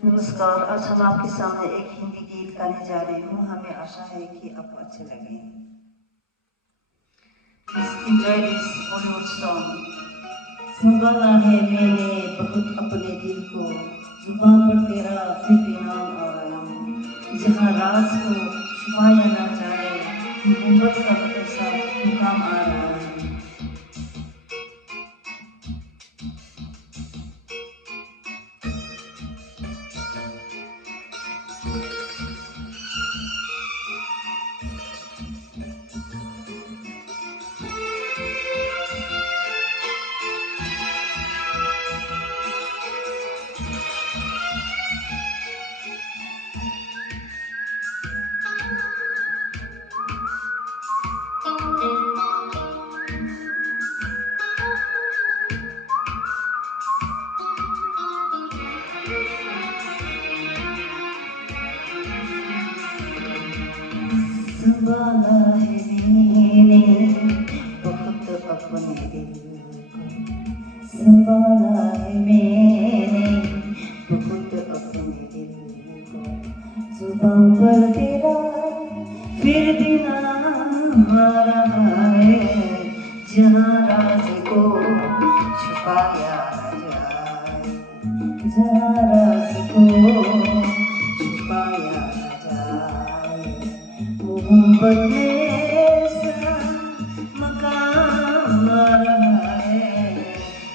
नमस्कार, आज हम आपके सामने एक हिंदी गीत गाने जा रहे हूँ। हमें आशा है कि आपको अच्छे लगे। Please enjoy this Bollywood song. संभाला है मैंने बहुत अपने दिल को, जुबान पर तेरा फिर भी नाम आ रहा हूँ। जहाँ राज को छुपाया ना जाए, मोहब्बत का ऐसा मुकाम आ रहा है। संभाला है मैंने बहुत अपने दिल को, संभाला है मैंने बहुत अपने दिल को, जुबान पर तेरा फिर भी नाम आ रहा है। जहाँ राज को छुपाया न जाए, जहाँ राज को छुपाया न जाए, मोहब्बत में ऐसा मकाम आ रहा है।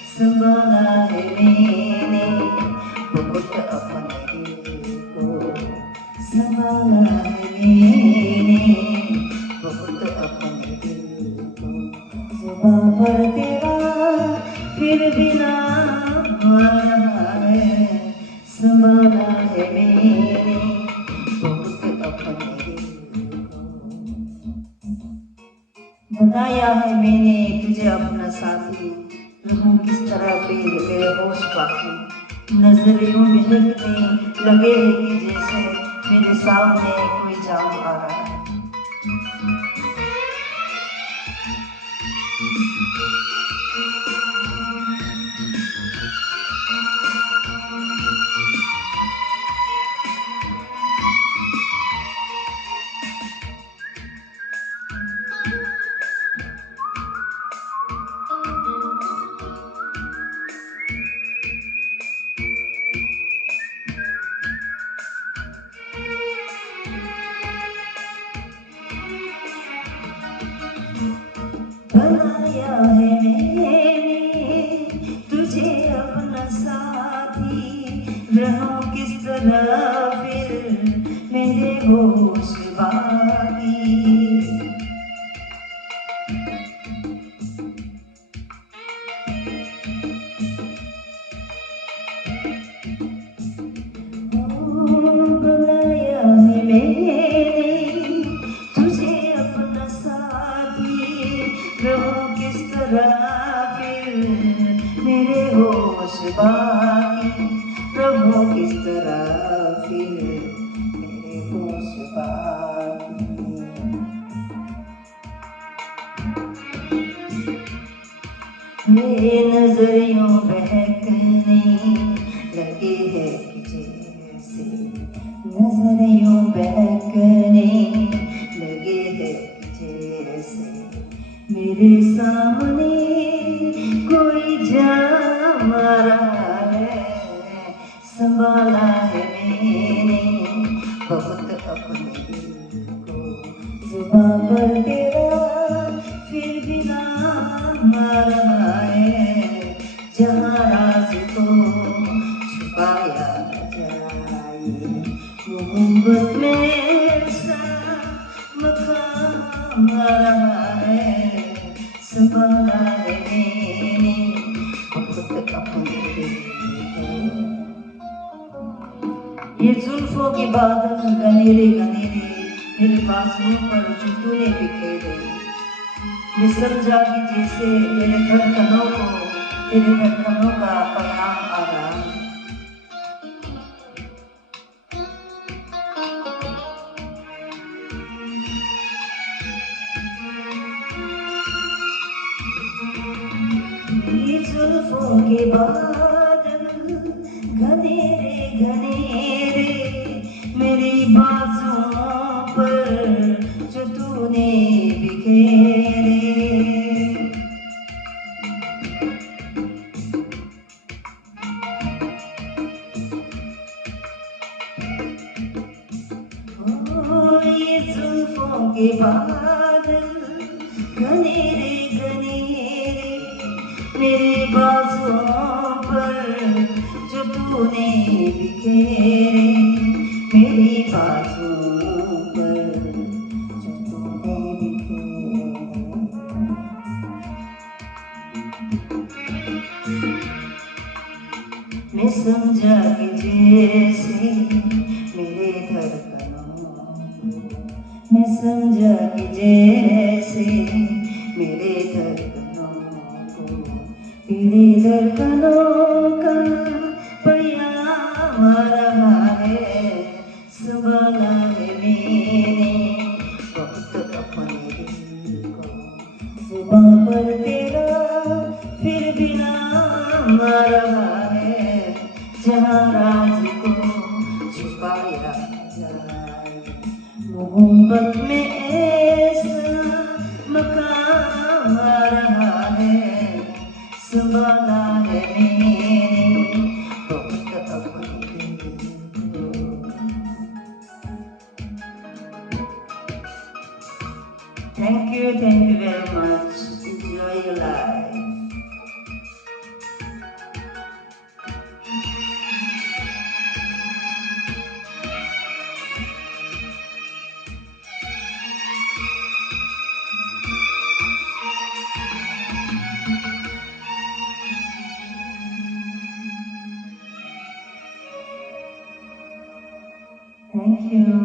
संभाला है मैंने बहुत अपने दिल को, संभाला है मैंने बहुत अपने दिल को, जुबान पर तेरा फिर भी नाम आ रहा है। संभाला है मैंने बहुत अपने दिल को, बनाया है मैंने तुझे अपना साथी, रहूं किस तरह फिर मेरे होश बाकी। नजर यूं बहकने लगे है कि जैसे मेरे सामने कोई जाम आ रहा है। बनाया है मैंने तुझे अपना साथी, रहूं किस तरह फिर मेरे होश बाकी। बनाया है मैंने तुझे अपना साथी, रहूं किस तरह फिर मेरे होश बाकी। रहूं किस तरह फिर मेरे होश बाकी। मेरे नजरियों बहकने लगे है कि जैसे, नजरियों बहकने लगे है कि जैसे मेरे सामने कोई जाम आ रहा है। संभाला है मैंने बहुत अपने दिल को, जुबान पर तेरा फिर भी नाम आ रहा है। जहाँ राज को छुपाया न जाए, मोहब्बत में ऐसा मकाम आ रहा है। संभाला है मैंने बहुत अपने दिल को। ये जुल्फों के बादल घनेरे घनेरे मेरे बाजुओं पर जो तूने बिखेरे, मैं समझा कि जैसे तेरे धड़कनों का पैगाम आ रहा है। ये जुल्फों के बादल घनेरे घनेरे बारिशों के बादल घनेरे घनेरे मेरे बाजुओं पर जो तूने बिखेरे, मेरी बाजुओं पर जो तूने बिखेरे। मैं समझा कि जैसे मेरे धड़कनों को, मैं समझा कि जैसे मेरे धड़कनों को तेरे धड़कनों का पैगाम आ रहा है। संभाला है मैंने वक्त अपने दिल को, जुबां पर तेरा फिर भी नाम आ रहा है। जहाँ राज को छुपाया जाए, मोहब्बत में ऐसा मकाम आ रहा है। संभाला है मैंने वक्त अपने दिल को। Thank you very much. Enjoy your life. Thank you.